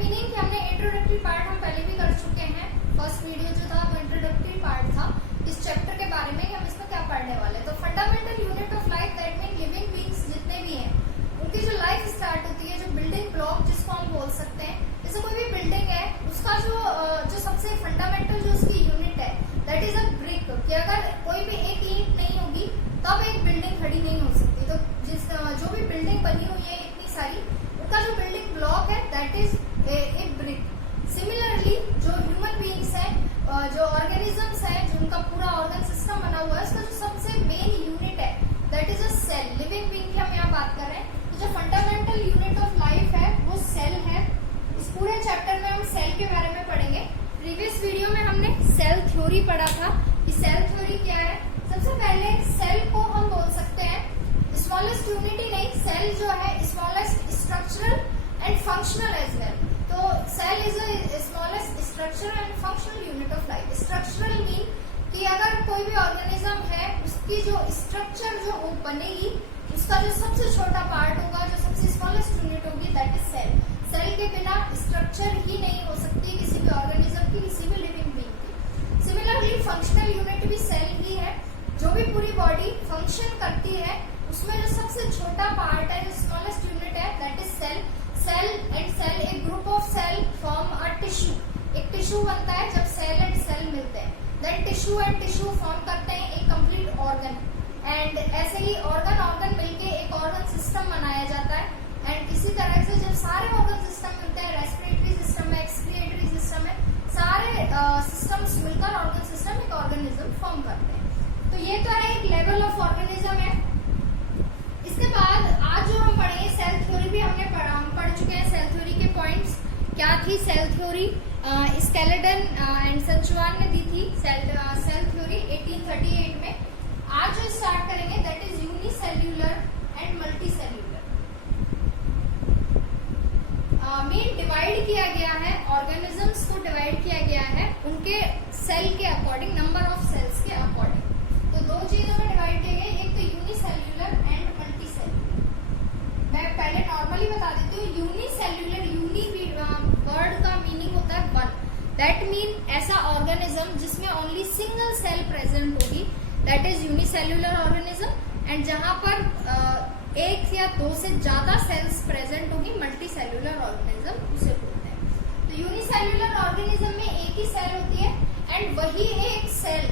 Meaning कि हमने introductory part हम पहले भी कर चुके हैं। फर्स्ट वीडियो जो था वो इंट्रोडक्टरी पार्ट था इस चैप्टर के बारे में, हम इसमें क्या पढ़ने वाले हैं। तो fundamental unit of life that mean living beings जितने भी हैं उनकी जो लाइफ स्टार्ट होती है, जो बिल्डिंग ब्लॉक जिसको हम बोल सकते हैं, जैसे कोई भी बिल्डिंग है उसका जो सबसे फंडामेंटल जो उसकी यूनिट है दैट इज अ ब्रिक। कि अगर कोई भी एक ईंट नहीं होगी तब एक बिल्डिंग खड़ी नहीं हो सकती। तो जो भी बिल्डिंग बनी हुई है इतनी सारी, उनका जो बिल्डिंग ब्लॉक है that is a brick. Similarly जो ह्यूमन बीइंग्स है, जो ऑर्गेनिजम्स है, जो उनका पूरा ऑर्गन सिस्टम बना हुआ है, उसका जो सबसे मेन यूनिट है that is a cell. Living being की हम यहाँ बात कर रहे हैं। तो जो फंडामेंटल यूनिट ऑफ लाइफ है वो सेल है। इस पूरे चैप्टर में हम सेल के बारे में पढ़ेंगे। प्रीवियस वीडियो में हमने सेल थ्योरी पढ़ा था कि सेल थ्योरी क्या है। सबसे पहले सेल को हम बोल सकते हैं स्मॉलेस्ट यूनिटी नहीं, सेल जो है smallest structural and functional as well. तो cell is a smallest structural and functional unit of life. Structural mean कि अगर कोई भी ऑर्गेनिज्म है उसकी जो स्ट्रक्चर जो बनेगी, उसका जो सबसे छोटा पार्ट होगा, जो सबसे स्मॉलेस्ट यूनिट होगी दैट इज सेल। सेल के बिना स्ट्रक्चर ही नहीं हो सकती किसी भी ऑर्गेनिज्म की, किसी भी लिविंग बीइंग की। सिमिलरली फंक्शनल यूनिट भी सेल ही है। जो भी पूरी बॉडी फंक्शन करती है उसमें जो सबसे छोटा पार्ट है, जो स्मॉलेस्ट यूनिट है that is cell. Cell and cell, एक group of cell form a tissue. एक टिश्यू बनता है जब सेल एंड सेल मिलते हैं, then tissue and tissue form करते हैं एक कंप्लीट ऑर्गन। एंड ऐसे ही ऑर्गन मिलके एक ऑर्गन सिस्टम बनाया जाता है। एंड इसी तरह से जब सारे ऑर्गन सिस्टम मिलते हैं, रेस्पिरेटरी सिस्टम है, एक्सक्रिएटरी सिस्टम है, सारे सिस्टम्स मिलकर ऑर्गन सिस्टम एक ऑर्गेनिज्म फॉर्म करते हैं। तो ये तो है एक लेवल ऑफ ऑर्गेनिज्म है। इसके बाद आज जो हम पढ़े सेल थ्योरी भी हमने पढ़ चुके हैं। सेल थ्योरी के पॉइंट्स क्या थी सेल थ्योरी, स्केलेटन एंड सचुआन ने दी थी सेल थ्योरी 1838 में। आज जो स्टार्ट करेंगे that is unicellular and multicellular. Mean divide किया गया है, ऑर्गेनिजम्स को डिवाइड किया गया है उनके सेल के अकॉर्डिंग, नंबर ऑफ सेल्स के अकॉर्डिंग। तो दो चीजों में डिवाइड किए गए, एक तो यूनिसेल्यूलर एंड मल्टीसेल्यूलर। मैं पहले नॉर्मली बता देती हूँ। यूनिसेल्यूलर, यूनि वर्ड का मीनिंग होता है वन। दैट मीन ऐसा ऑर्गेनिज्म जिसमें ओनली सिंगल सेल प्रेजेंट होगी that is unicellular organism. And जहां पर एक या दो से ज्यादा सेल्स प्रेजेंट होगी मल्टी सेल्यूलर ऑर्गेनिज्म उसे बोलते हैं। तो यूनिसेल्यूलर ऑर्गेनिज्म में एक ही सेल होती है एंड वही एक सेल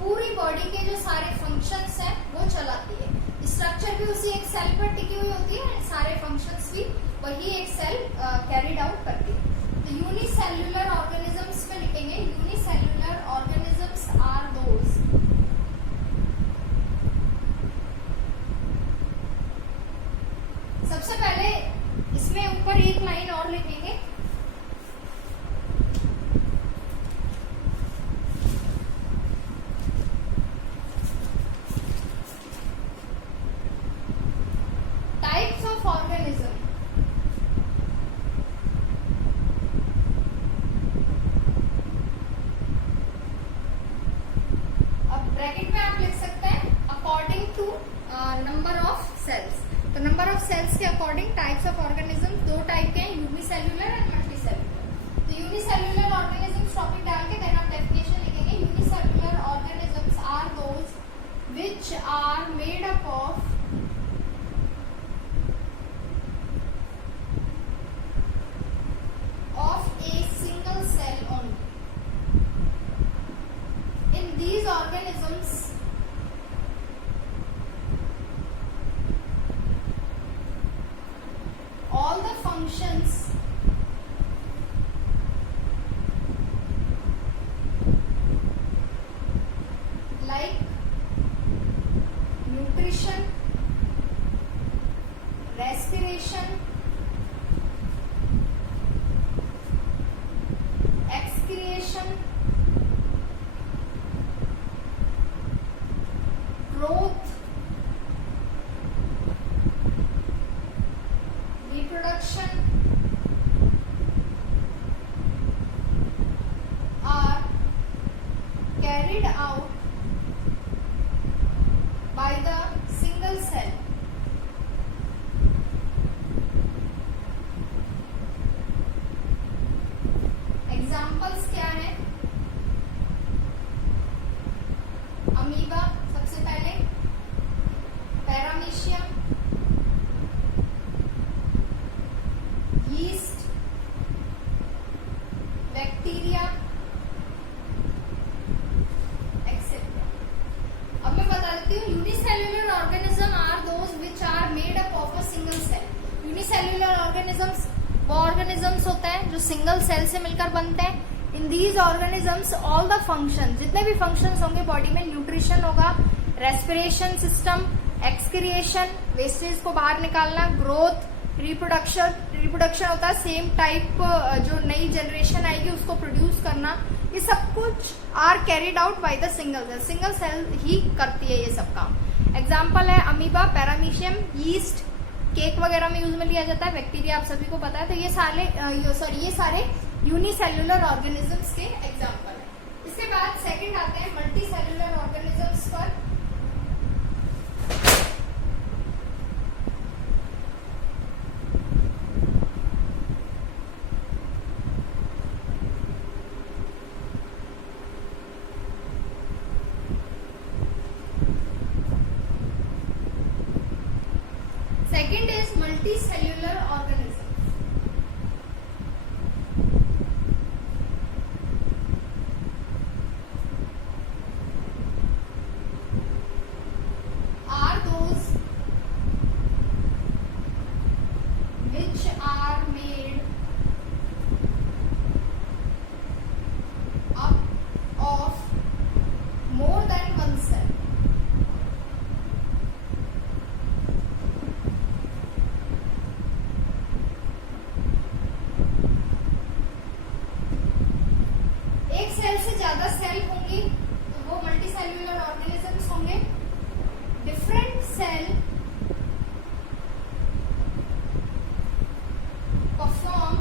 पूरी बॉडी के जो सारे फंक्शंस हैं वो चलाती है। स्ट्रक्चर भी उसी एक सेल पर टिकी हुई होती है एंड सारे फंक्शंस भी वही एक सेल कैरिड आउट करती है। तो यूनिसेल्यूलर ऑर्गेनिजम्स में लिखेंगे यूनिसेल्यूलर ऑर्गेनिजम्स आर दोज सबसे पहले इसमें ऊपर एक लाइन और लिखेंगे, टाइप्स ऑफ ऑर्गेनिज्म। अब ब्रैकेट में आप लिख सकते हैं according to number of cells. तो नंबर ऑफ सेल्स के अकॉर्डिंग टाइप्स ऑफ ऑर्गेनिज्म दो टाइप के हैं, यूनिसेल्यूलर एंड जो सिंगल सेल से मिलकर बनते हैं। In these organisms all the function, जितने भी फंक्शंस होंगे बॉडी में, न्यूट्रिशन होगा, रेस्पिरेशन सिस्टम, एक्सक्रिएशन, वेस्टेज को बाहर निकालना, ग्रोथ, रिप्रोडक्शन होता है सेम टाइप, जो नई जनरेशन आएगी उसको प्रोड्यूस करना, ये सब कुछ are carried out by the single cell ही करती है ये सब काम। एग्जाम्पल है अमीबा, पैरामीशियम, यीस्ट, केक वगैरह में यूज में लिया जाता है, बैक्टीरिया आप सभी को पता है। तो ये सारे यूनिसेल्युलर ऑर्गेनिजम्स के एग्जाम्पल है। इसके बाद सेकंड आते हैं मल्टी सेल्युलर ऑर्गेनिजम्स पर। Second is multicellular organism. Are those which are made up of more than one cell. एक सेल से ज्यादा सेल होंगी तो वो मल्टीसेल्युलर ऑर्गेनिजम्स होंगे। Different cell perform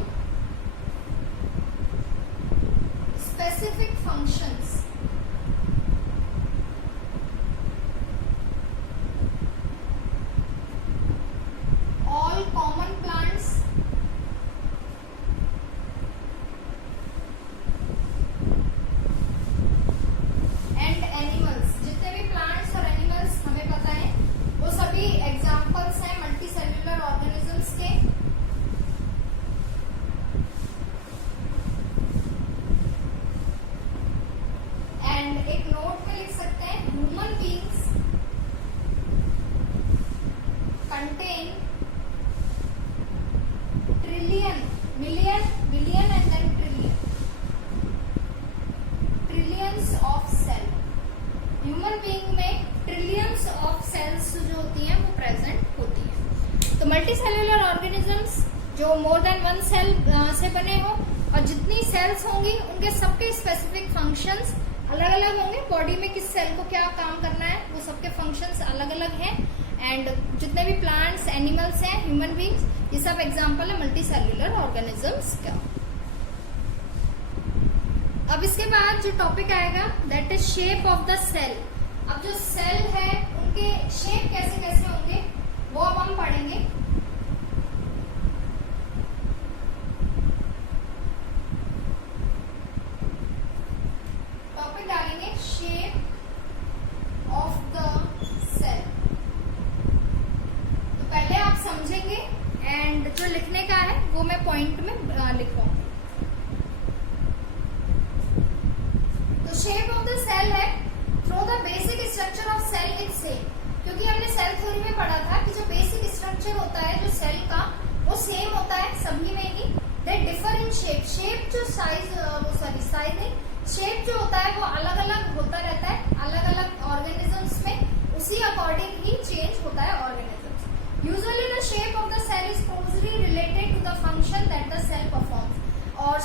specific functions. All common plants and animals, जितने भी प्लांट्स और एनिमल्स हमें पता है वो सभी एग्जांपल्स हैं मल्टीसेल्युलर ऑर्गेनिजम्स के। एंड एक नोट में लिख सकते हैं human beings contain trillion, million, billion and then trillions of cell. Human being में ट्रिलियंस ऑफ सेल्स जो होती हैं वो प्रेजेंट होती हैं। तो मल्टीसेल्युलर ऑर्गेनिजम्स जो मोर देन वन सेल से बने हो और जितनी सेल्स होंगी उनके सबके स्पेसिफिक फंक्शंस अलग अलग होंगे। बॉडी में किस सेल को क्या काम करना है वो सबके फंक्शंस अलग अलग हैं। एंड जितने भी प्लांट्स, एनिमल्स हैं, ह्यूमन बीइंग्स, ये सब एग्जाम्पल है मल्टीसेल्युलर ऑर्गेनिजम्स का। अब इसके बाद जो टॉपिक आएगा that is shape of the cell. अब जो सेल है उनके शेप कैसे कैसे होंगे वो अब हम पढ़ेंगे। टॉपिक डालेंगे शेप ऑफ द सेल। तो पहले आप समझेंगे एंड जो लिखने का है वो मैं पॉइंट में लिखवाऊंगी। तो शेप ऑफ द सेल है through the basic structure of cell is same, क्योंकि हमने सेल थ्योरी में पढ़ा था कि जो बेसिक स्ट्रक्चर होता है जो सेल का वो सेम होता है सभी में ही। They differ in shape, shape जो साइज नहीं, शेप जो होता है वो अलग अलग होता रहता है अलग अलग ऑर्गेनिजम्स में, उसी अकॉर्डिंग ही चेंज होता है organisms. Usually the shape of the cell is closely related to the function that the cell performs. और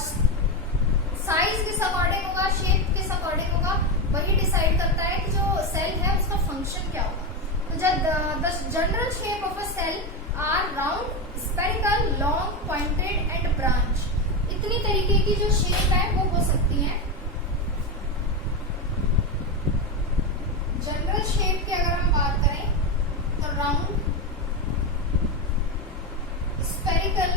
साइज किस अकॉर्डिंग होगा, शेप किस अकॉर्डिंग होगा, वही डिसाइड करता है कि जो सेल है उसका फंक्शन क्या होगा। तो the general shape of a cell are round, spherical, long, pointed and branch. इतनी तरीके की जो शेप है वो हो सकती है। जनरल शेप की अगर हम बात करें तो round, spherical,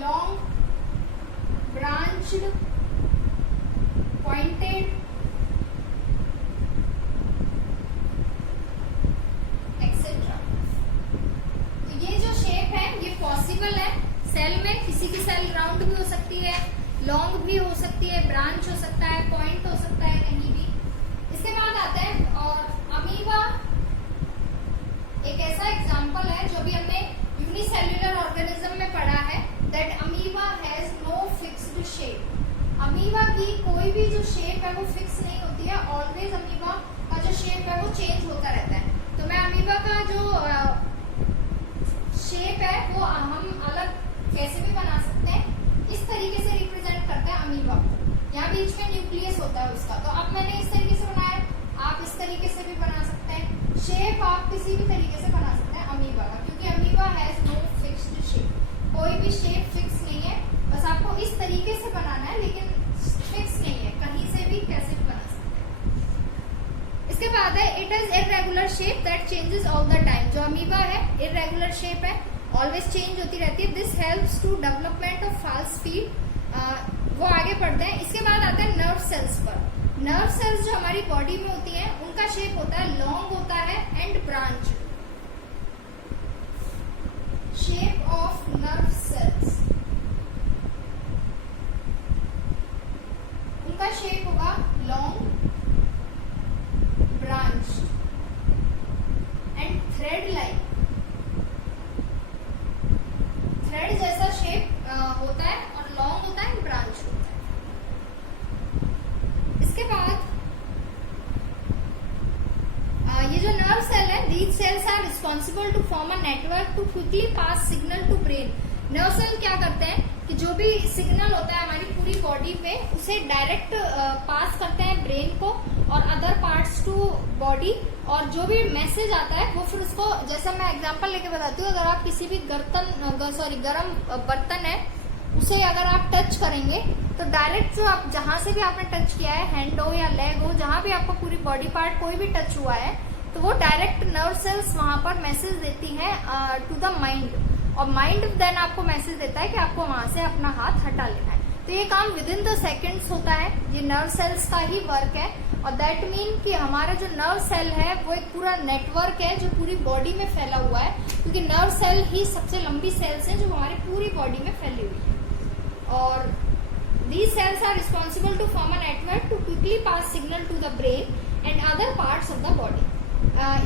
long, branched, pointed, etcetera. तो ये जो शेप है ये पॉसिबल है सेल में। किसी की सेल राउंड भी हो सकती है, लॉन्ग भी हो सकती है, ब्रांच हो सकता है, पॉइंट हो सकता है कहीं भी। इसके बाद आता है और अमीबा एक ऐसा एग्जाम्पल है जो भी हमने यूनिसेल्युलर ऑर्गेनिज्म वो हम अलग कैसे भी बना सकते हैं। इस तरीके से रिप्रेजेंट करते हैं अमीबा को। यहाँ बीच में न्यूक्लियस होता है उसका, तो अब मैंने इस तरीके से बनाया, आप इस तरीके से भी बना सकते हैं। शेप आप किसी भी तरीके से बना सकते हैं अमीबा का, क्योंकि amoeba has no fixed shape, कोई भी शेप फिक्स नहीं है, बस आपको इस तरीके से बनाना है, लेकिन फिक्स नहीं है, कहीं से भी कैसे भी बना सकते हैं। इसके बाद है it is irregular shape that changes all the time. जो अमीबा है इरेगुलर शेप है, ऑलवेज चेंज होती रहती है। This helps to development of fast feed. वो आगे बढ़ते हैं। इसके बाद आते हैं नर्व सेल्स पर। नर्व सेल्स जो हमारी बॉडी में होती हैं उनका शेप होता है लॉन्ग होता है and branch. Shape of nerve cells, उनका शेप होगा long, branch and thread like. Thread जैसा शेप होता है और लॉन्ग होता है, ब्रांच होता है। इसके बाद ये जो नर्व सेल है, these cells are responsible to form a network to quickly pass signal to brain. Nerve cell क्या करते हैं कि जो भी सिग्नल होता है हमारी पूरी बॉडी पे, उसे डायरेक्ट पास करते हैं ब्रेन को और अदर पार्ट्स टू बॉडी, और जो भी मैसेज आता है वो फिर उसको, जैसे मैं एग्जांपल लेके बताती हूँ, अगर आप किसी भी गरम बर्तन है उसे अगर आप टच करेंगे तो डायरेक्ट जो आप जहां से भी आपने टच किया है, हैंड हो या लेग हो, जहां भी आपका पूरी बॉडी पार्ट कोई भी टच हुआ है, तो वो डायरेक्ट नर्व सेल्स वहां पर मैसेज देती हैं टू द माइंड, और माइंड देन आपको मैसेज देता है कि आपको वहां से अपना हाथ हटा लेना है। तो ये काम विद इन द सेकेंड्स होता है, ये नर्व सेल्स का ही वर्क है। और दैट मीन कि हमारा जो नर्व सेल है वो एक पूरा नेटवर्क है जो पूरी बॉडी में फैला हुआ है, क्योंकि नर्व सेल ही सबसे लंबी सेल्स हैं जो हमारी पूरी बॉडी में फैली हुई है। और these cells are responsible to form a network to quickly pass signal to the brain and other parts of the body.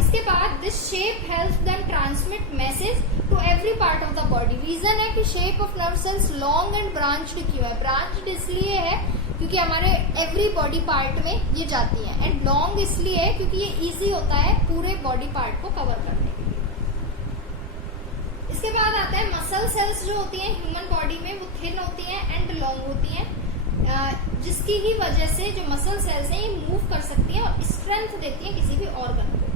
इसके बाद this shape helps them transmit message to every part of the body. Reason है कि shape of nerve cells long and branched क्यों है? Branched इसलिए है क्योंकि हमारे every body part में ये जाती है, and long इसलिए है क्योंकि ये easy होता है पूरे body part को cover करने के लिए। इसके बाद आता है मसल सेल्स जो होती हैं ह्यूमन बॉडी में, वो थिन होती हैं एंड लॉन्ग होती हैं, जिसकी ही वजह से जो मसल सेल्स हैं ये मूव कर सकती हैं और स्ट्रेंथ देती हैं किसी भी ऑर्गन को।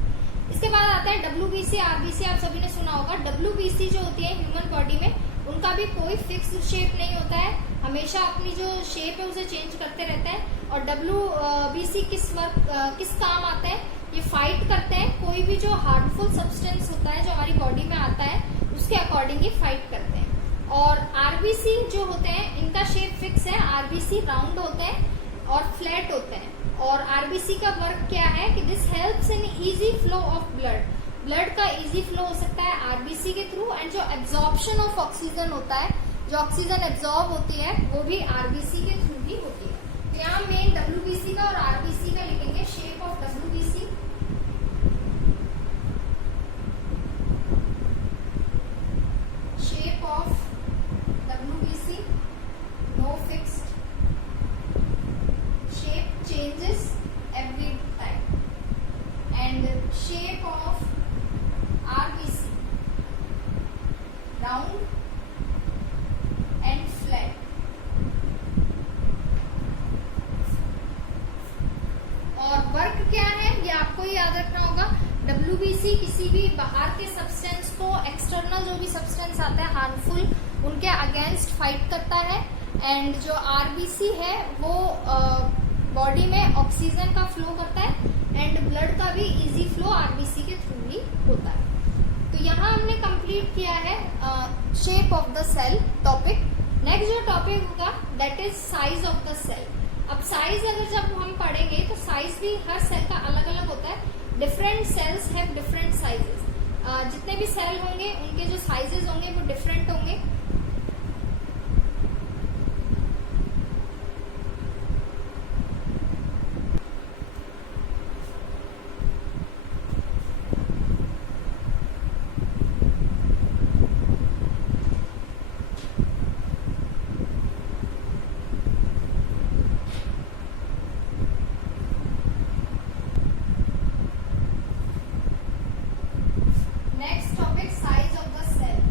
इसके बाद आता है WBC, RBC, आप सभी ने सुना होगा। WBC जो होती है ह्यूमन बॉडी में, उनका भी कोई फिक्स शेप नहीं होता है, हमेशा अपनी जो शेप है उसे चेंज करते रहते हैं। और WBC किस काम आते हैं? ये फाइट करते हैं, कोई भी जो हार्मफुल सब्सटेंस होता है जो हमारी बॉडी में आता है उसके अकॉर्डिंग ही फाइट करते हैं। और RBC जो होते हैं इनका शेप फिक्स है, RBC राउंड होते हैं और फ्लैट होते हैं। और RBC का वर्क क्या है कि this helps in easy flow of blood का इजी फ्लो हो सकता है RBC के थ्रू, एंड जो एब्जॉर्प्शन ऑफ ऑक्सीजन होता है, जो ऑक्सीजन एब्जॉर्ब होती है वो भी RBC के थ्रू ही होती है। तो यहाँ मेन WBC का और RBC का लिखेंगे। Shape of WBC, shape of WBC, no fixed shape, changes every time, and shape of RBC, round and flat. और वर्क क्या है ये आपको याद रखना होगा। WBC किसी भी बाहर के सब्सटेंस को, एक्सटर्नल जो भी सब्सटेंस आता है हार्मफुल, उनके अगेंस्ट फाइट करता है। एंड जो RBC है वो बॉडी में ऑक्सीजन का फ्लो करता है, एंड ब्लड का भी इजी फ्लो RBC के थ्रू ही होता है। तो यहाँ हमने कंप्लीट किया है shape of the cell topic. Next जो टॉपिक होगा that is size of the cell. अब साइज अगर जब हम पढ़ेंगे तो साइज भी हर सेल का अलग अलग होता है। Different cells have different sizes. जितने भी सेल होंगे उनके जो साइजेस होंगे वो डिफरेंट होंगे। Next topic, size of the cell.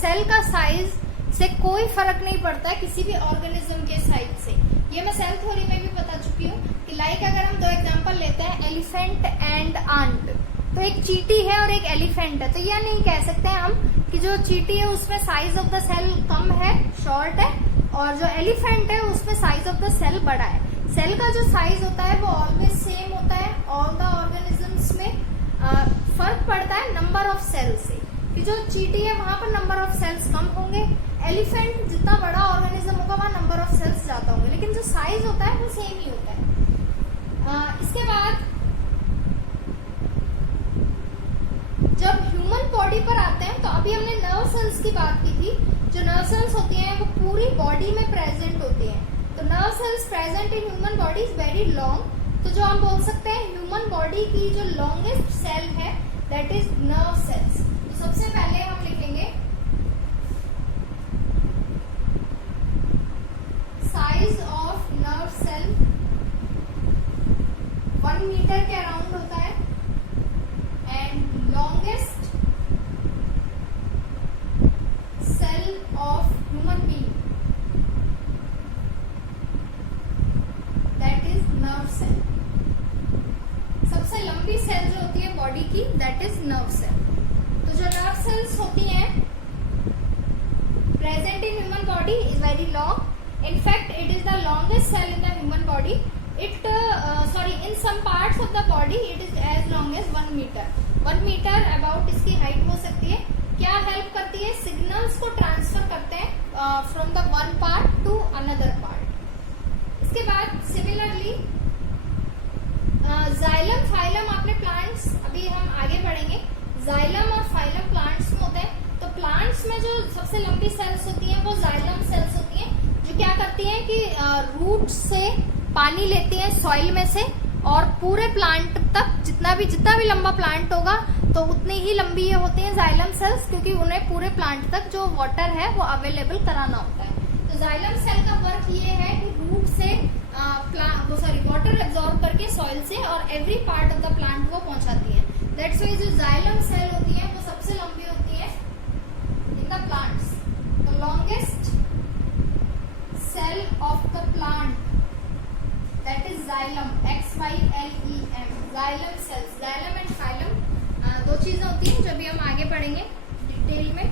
Cell का साइज से कोई फर्क नहीं पड़ता है किसी भी ऑर्गेनिज्म के साइज से। ये मैं सेल थ्योरी में भी बता चुकी हूँ कि लाइक अगर हम 2 एग्जांपल लेते हैं, एलिफेंट एंड आंट, तो एक चींटी है और एक एलिफेंट है, तो यह नहीं कह सकते हैं हम कि जो चींटी है उसमें साइज ऑफ द सेल कम है, शॉर्ट है, और जो एलिफेंट है उसमें साइज ऑफ द सेल बड़ा है। सेल का जो साइज होता है वो ऑलवेज सेम होता है ऑल द ऑर्गेनिजम्स में। फर्क पड़ता है नंबर ऑफ सेल से, कि जो चींटी है वहां पर नंबर ऑफ सेल्स कम होंगे, एलिफेंट जितना बड़ा ऑर्गेनिज्म होगा वहां नंबर ऑफ सेल्स ज्यादा होंगे, लेकिन जो साइज होता है वो सेम ही होता है। इसके बाद जब ह्यूमन बॉडी पर आते हैं तो अभी हमने नर्व सेल्स की बात की थी। जो नर्व सेल्स होती हैं वो पूरी बॉडी में प्रेजेंट होती हैं, तो nerve cells present in human body is very long. तो जो हम बोल सकते हैं ह्यूमन बॉडी की जो लॉन्गेस्ट सेल है दैट इज नर्व सेल्स। तो सबसे पहले हम लिखेंगे size of nerve cell 1 metre के अराउंड होता है, and longest cell of human being that is nerve cell. सबसे लंबी सेल जो होती है बॉडी की दैट इज नर्व सेल। तो जो नर्व सेल्स होती हैं present in human body is very long. In fact, it is the longest cell in the human body. In some parts of the body, it is as long as 1 meter. 1 meter about इसकी height हो सकती है। क्या help करती है? Signals को transfer करते हैं from the one part two another part. इसके बाद सिमिलरली जाइलम फाइलम, आपने प्लांट्स, अभी हम आगे बढ़ेंगे, जाइलम और फाइलम प्लांट्स में होते हैं। तो प्लांट्स में जो सबसे लंबी सेल्स होती हैं वो जाइलम सेल्स होती हैं, जो क्या करती हैं कि रूट से पानी लेती हैं सॉइल में से, और पूरे प्लांट तक जितना भी लंबा प्लांट होगा तो उतनी ही लंबी ये होती हैं जाइलम सेल्स, क्योंकि उन्हें पूरे प्लांट तक जो वाटर है वो अवेलेबल कराना होता है। तो जाइलम सेल का वर्क ये है कि रूट से वाटर एब्जॉर्ब करके सॉइल से और every part of the plant को पहुंचाती है। दैट्स व्हाई जो जाइलम सेल होती है वो सबसे लंबी होती है in the plants. The longest cell of the plant that is xylem, XYLEM, xylem cells। xylem and phylum 2 चीजें होती हैं जो भी हम आगे पढ़ेंगे डिटेल में।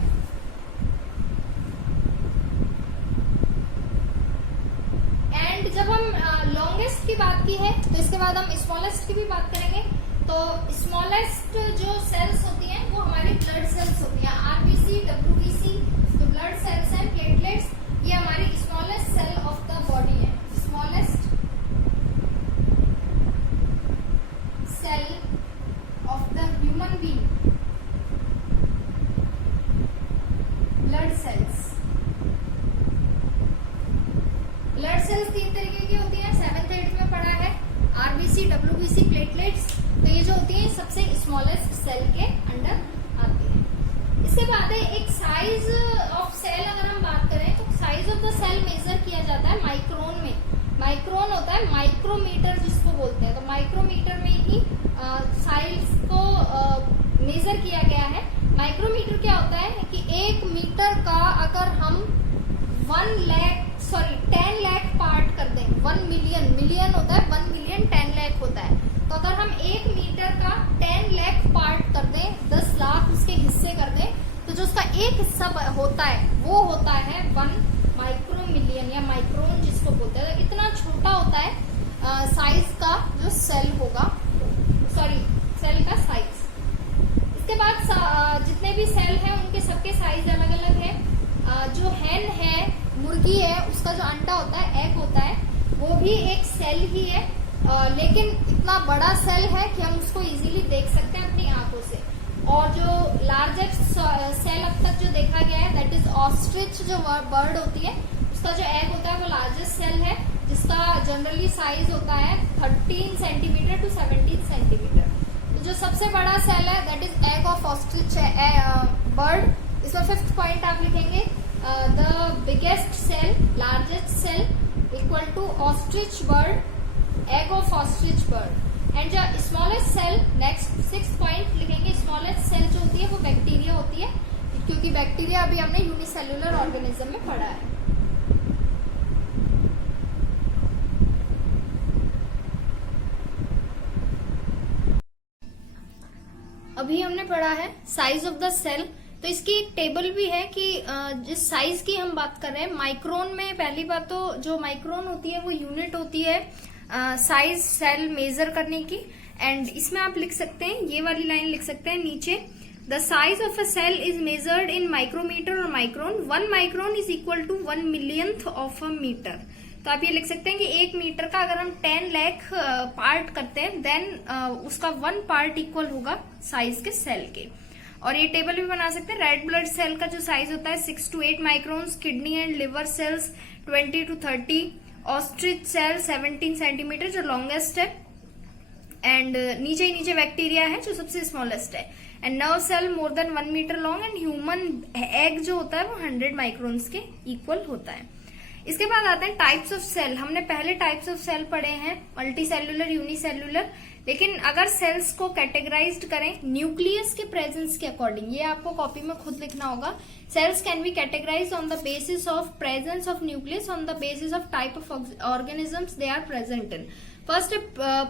एंड जब हम लॉन्गेस्ट की बात की है तो इसके बाद हम स्मॉलेस्ट की भी बात करेंगे। तो स्मॉलेस्ट जो सेल्स होती हैं वो हमारी ब्लड सेल्स होती हैं, आरबीसी, डब्ल्यूबीसी, जो ब्लड सेल्स हैं, प्लेटलेट्स, ये हमारी smallest cell of the body है। Smallest cell of the human being, blood cells. Blood cells 3 तरीके की होती हैं, 7th 8th में पढ़ा है, आरबीसी, डब्ल्यूबीसी, प्लेटलेट्स। तो ये जो होती है सबसे स्मॉलेस्ट सेल के अंडर आती है। इसके बाद है एक साइज ऑफ सेल, अगर हम बात करें तो size of the cell measure किया जाता है माइक्रोन में। माइक्रोन होता है माइक्रोमीटर जिसको बोलते हैं, तो माइक्रोमीटर में ही साइज को मेजर किया गया है। माइक्रोमीटर क्या होता है कि 1 मीटर का अगर हम 10 लाख पार्ट कर दें, 1 मिलियन होता है, 1 मिलियन 10 लाख होता है। तो अगर हम 1 मीटर का 10 लाख पार्ट कर दें, 10 लाख उसके हिस्से कर दें, तो जो उसका एक हिस्सा होता है वो होता है 1 माइक्रोमिलियन या माइक्रोन जिसको बोलते हैं। तो इतना छोटा होता है साइज का जो सेल होगा, सेल का साइज। इसके बाद जितने भी सेल हैं उनके सबके साइज अलग अलग है। जो हैन है, मुर्गी है, उसका जो अंडा होता है, एग होता है, वो भी एक सेल ही है, लेकिन इतना बड़ा सेल है कि हम उसको इजीली देख सकते हैं अपनी आंखों से। और जो लार्जेस्ट सेल अब तक जो देखा गया है दैट इज ऑस्ट्रिच, जो बर्ड होती है, उसका जो एग होता है वो लार्जेस्ट सेल है, जिसका जनरली साइज होता है 13 सेंटीमीटर टू 17 सेंटीमीटर। तो जो सबसे बड़ा सेल है that is egg of ostrich bird. इसमें 5th पॉइंट आप लिखेंगे, the biggest cell, largest cell equal to ostrich bird, egg of ostrich bird. And जो smallest cell, next 6th point लिखेंगे, स्मॉलेस्ट सेल जो होती है वो बैक्टीरिया होती है, क्योंकि बैक्टीरिया अभी हमने यूनिसेल्युलर ऑर्गेनिज्म में पढ़ा है। अभी हमने पढ़ा है साइज ऑफ द सेल। तो इसकी एक टेबल भी है कि जिस साइज की हम बात कर रहे हैं माइक्रोन में, पहली बात तो जो माइक्रोन होती है वो यूनिट होती है साइज सेल मेजर करने की। एंड इसमें आप लिख सकते हैं, ये वाली लाइन लिख सकते हैं नीचे, the size of a cell is measured in micrometre और micron. 1 micron is equal to 1 millionth of a metre. तो आप ये लिख सकते हैं कि 1 मीटर का अगर हम 10 लाख पार्ट करते हैं देन उसका 1 पार्ट इक्वल होगा साइज के सेल के। और ये टेबल भी बना सकते हैं। रेड ब्लड सेल का जो साइज होता है 6 to 8 microns, kidney and liver cells 20 to 30, ostrich cell 17 centimetre जो लॉन्गेस्ट है, एंड नीचे बैक्टीरिया है जो सबसे स्मॉलेस्ट है, and nerve cell more than 1 metre long, and human egg जो होता है वो 100 माइक्रोन्स के इक्वल होता है। इसके बाद आते हैं टाइप्स ऑफ सेल। हमने पहले टाइप्स ऑफ सेल पढ़े हैं, मल्टी सेल्यूलर, यूनिसेल्यूलर। लेकिन अगर सेल्स को कैटेगराइज्ड करें न्यूक्लियस के प्रेजेंस के अकॉर्डिंग, ये आपको कॉपी में खुद लिखना होगा। Cells can be categorised on the basis of presence of nucleus, on the basis of type of organisms they are present in. First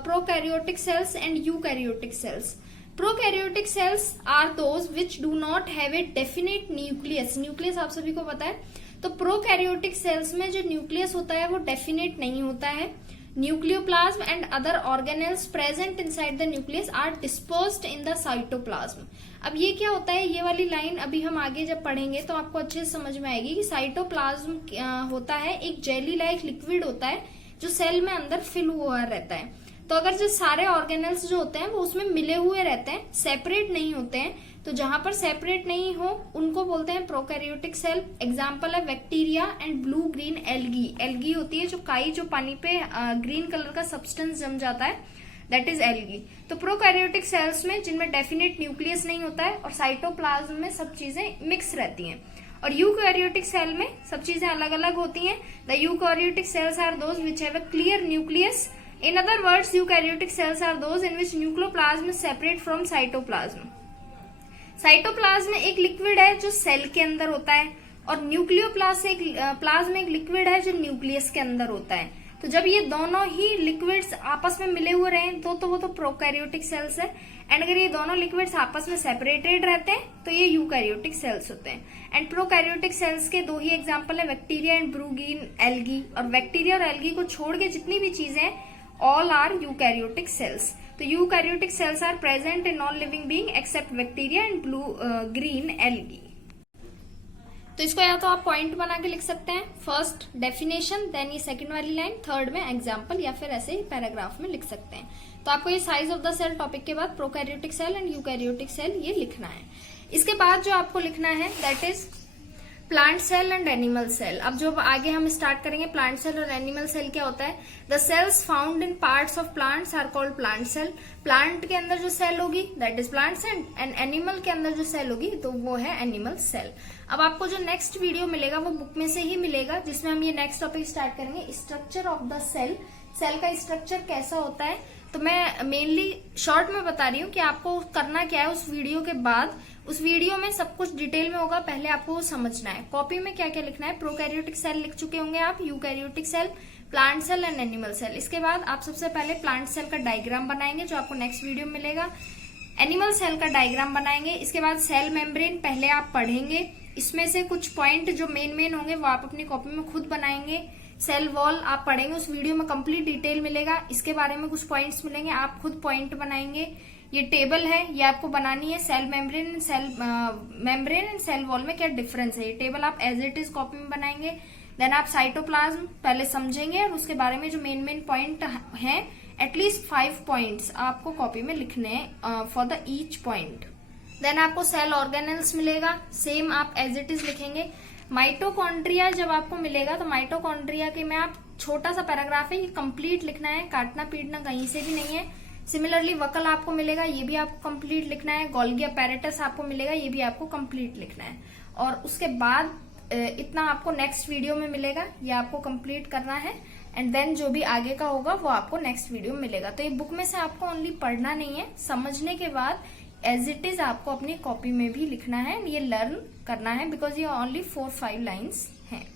prokaryotic cells and eukaryotic cells. Prokaryotic cells are those which do not have a definite nucleus. Nucleus आप सभी को पता है। तो prokaryotic cells में जो nucleus होता है वो डेफिनेट नहीं होता है। Nucleoplasm and other organelles present inside the nucleus are dispersed in the cytoplasm. अब ये क्या होता है, ये वाली लाइन अभी हम आगे जब पढ़ेंगे तो आपको अच्छे से समझ में आएगी कि साइटोप्लाज्म होता है एक जेली लाइक लिक्विड होता है जो सेल में अंदर फिल हुआ रहता है। तो अगर जो सारे ऑर्गेनेल्स जो होते हैं वो उसमें मिले हुए रहते हैं, सेपरेट नहीं होते हैं, तो जहां पर सेपरेट नहीं हो उनको बोलते हैं प्रोकैरियोटिक सेल। एग्जांपल है bacteria and blue green algae. Algae होती है जो काई जो पानी पे ग्रीन कलर का सब्सटेंस जम जाता है, दैट इज एल्गी। तो प्रोकैरियोटिक सेल्स में जिनमें डेफिनेट न्यूक्लियस नहीं होता है और साइटोप्लाज्म में सब चीजें मिक्स रहती हैं। और यूकैरियोटिक सेल में सब चीजें अलग अलग होती हैं। The eukaryotic cells are those which have a clear nucleus. In other words, eukaryotic cells are those in which nucleoplasm is separate from cytoplasm. Cytoplasm एक लिक्विड है जो सेल के अंदर होता है, और न्यूक्लियोप्लाज्म एक लिक्विड है जो न्यूक्लियस के अंदर होता है। तो जब ये दोनों ही लिक्विड्स आपस में मिले हुए रहे तो वो तो प्रोकैरियोटिक सेल्स है। एंड अगर ये दोनों लिक्विड्स आपस में सेपरेटेड रहते हैं तो ये यूकैरियोटिक सेल्स होते हैं। एंड प्रोकैरियोटिक सेल्स के 2 ही एग्जांपल है, bacteria and blue green algae. और बैक्टीरिया और एल्गी को छोड़ के जितनी भी चीजें हैं all are eukaryotic cells. तो eukaryotic cells are present in all living being except bacteria and green algae. तो इसको या तो आप पॉइंट बना के लिख सकते हैं, फर्स्ट डेफिनेशन, देन ये सेकंड वाली लाइन, थर्ड में एग्जांपल, या फिर ऐसे ही पैराग्राफ में लिख सकते हैं। तो आपको ये size of the cell topic के बाद prokaryotic cell and eukaryotic cell ये लिखना है। इसके बाद जो आपको लिखना है that is plant cell and animal cell. अब जो आगे हम स्टार्ट करेंगे, प्लांट सेल और एनिमल सेल क्या होता है। The cells found in parts of plants are called plant cell. Plant के अंदर जो सेल होगी that is plant cell, and animal के अंदर जो सेल होगी तो वो है एनिमल सेल। अब आपको जो नेक्स्ट वीडियो मिलेगा वो बुक में से ही मिलेगा, जिसमें हम ये नेक्स्ट टॉपिक स्टार्ट करेंगे, structure of the cell. Cell का स्ट्रक्चर कैसा होता है, तो मैं मेनली शॉर्ट में बता रही हूँ कि आपको करना क्या है उस वीडियो के बाद। उस वीडियो में सब कुछ डिटेल में होगा, पहले आपको वो समझना है। कॉपी में क्या क्या लिखना है, प्रोकैरियोटिक सेल लिख चुके होंगे आप, eukaryotic cell, plant cell and animal cell. इसके बाद आप सबसे पहले प्लांट सेल का डायग्राम बनाएंगे जो आपको नेक्स्ट वीडियो में मिलेगा। एनिमल सेल का डायग्राम बनाएंगे। इसके बाद सेल मेम्ब्रेन पहले आप पढ़ेंगे, इसमें से कुछ पॉइंट जो मेन होंगे वो आप अपनी कॉपी में खुद बनाएंगे। सेल वॉल आप पढ़ेंगे, उस वीडियो में कंप्लीट डिटेल मिलेगा, इसके बारे में कुछ पॉइंट्स मिलेंगे, आप खुद पॉइंट बनाएंगे। ये टेबल है, ये आपको बनानी है। Cell membrane and cell wall में क्या डिफरेंस है, ये टेबल आप एज इट इज कॉपी में बनाएंगे। देन आप साइटोप्लाज्म पहले समझेंगे और उसके बारे में जो मेन पॉइंट हैं, एटलीस्ट 5 पॉइंट्स आपको कॉपी में लिखने हैं for the each point. Then आपको सेल ऑर्गेनेल्स मिलेगा, सेम आप एज इट इज लिखेंगे। माइटोकॉन्ड्रिया जब आपको मिलेगा तो माइटोकॉन्ड्रिया के में आप छोटा सा पैराग्राफ है, ये कंप्लीट लिखना है, काटना पीटना कहीं से भी नहीं है। सिमिलरली वकल आपको मिलेगा, ये भी आपको कंप्लीट लिखना है। गोल्गी अपैरेटस आपको मिलेगा, ये भी आपको कंप्लीट लिखना है। और उसके बाद इतना आपको नेक्स्ट वीडियो में मिलेगा, ये आपको कंप्लीट करना है। एंड देन जो भी आगे का होगा वो आपको नेक्स्ट वीडियो में मिलेगा। तो ये बुक में से आपको ओनली पढ़ना नहीं है, समझने के बाद एज इट इज आपको अपनी कॉपी में भी लिखना है, ये लर्न करना है, बिकॉज ये ओनली 4-5 लाइन्स हैं।